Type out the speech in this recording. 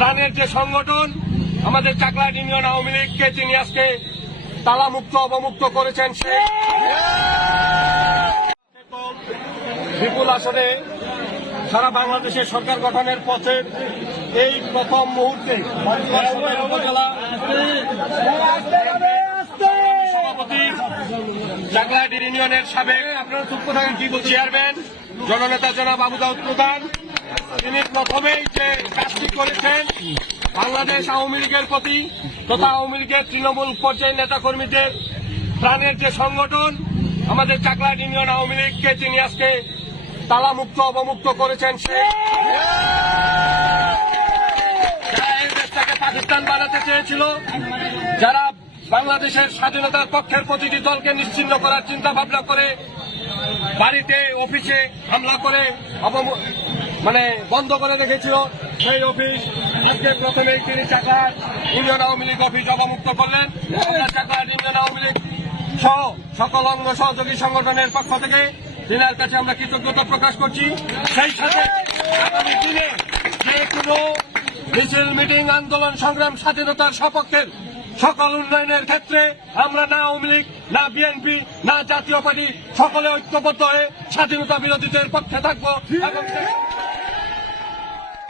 প্রাণের যে সংগঠন আমাদের চাকলাহাট ইউনিয়ন আওয়ামী লীগকে তিনি আজকে তালামুক্ত অবমুক্ত করেছেন, সেই বিপুল আসনে সারা বাংলাদেশের সরকার গঠনের পথে এই প্রথম মুহূর্তে উপজেলা সভাপতি চাকলাহাট ইউনিয়নের সাবেক আপনারা চুপ থাকেন কি চেয়ারম্যান জননেতা জনাব আবু দাউদ প্রধান, তিনি প্রথমেই যে কাজটি করেছেন বাংলাদেশ আওয়ামী লীগের প্রতি তথা আওয়ামী লীগের তৃণমূল পর্যায়ের নেতাকর্মীদের প্রাণের যে সংগঠন আমাদের চাকলাহাট ইউনিয়ন আওয়ামী লীগকে তিনি আজকে তালামুক্ত অবমুক্ত করেছেন, সেই যারা এই দেশটাকে পাকিস্তান বানাতে চেয়েছিল, যারা বাংলাদেশের স্বাধীনতার পক্ষের প্রতিটি দলকে নিশ্চিহ্ন করার চিন্তা ভাবনা করে বাড়িতে অফিসে হামলা করে বন্ধ করে রেখেছিল, সেই অফিস আজকে প্রথমেই তিনি চাকলাহাট ইউনিয়ন আওয়ামী লীগ অফিস অবমুক্ত করলেন। চাকলাহাট ইউনিয়ন আওয়ামী লীগ সহ সকল অঙ্গ সহযোগী সংগঠনের পক্ষ থেকে তিনার কাছে আমরা কৃতজ্ঞতা প্রকাশ করছি। সেই সাথে আগামী দিনে যে কোনো মিছিল মিটিং আন্দোলন সংগ্রাম স্বাধীনতার সপক্ষের সকল উন্নয়নের ক্ষেত্রে আমরা না আওয়ামী লীগ না বিএনপি না জাতীয় পার্টি সকলে ঐক্যবদ্ধ হয়ে স্বাধীনতা বিরোধীদের পক্ষে থাকবো এবং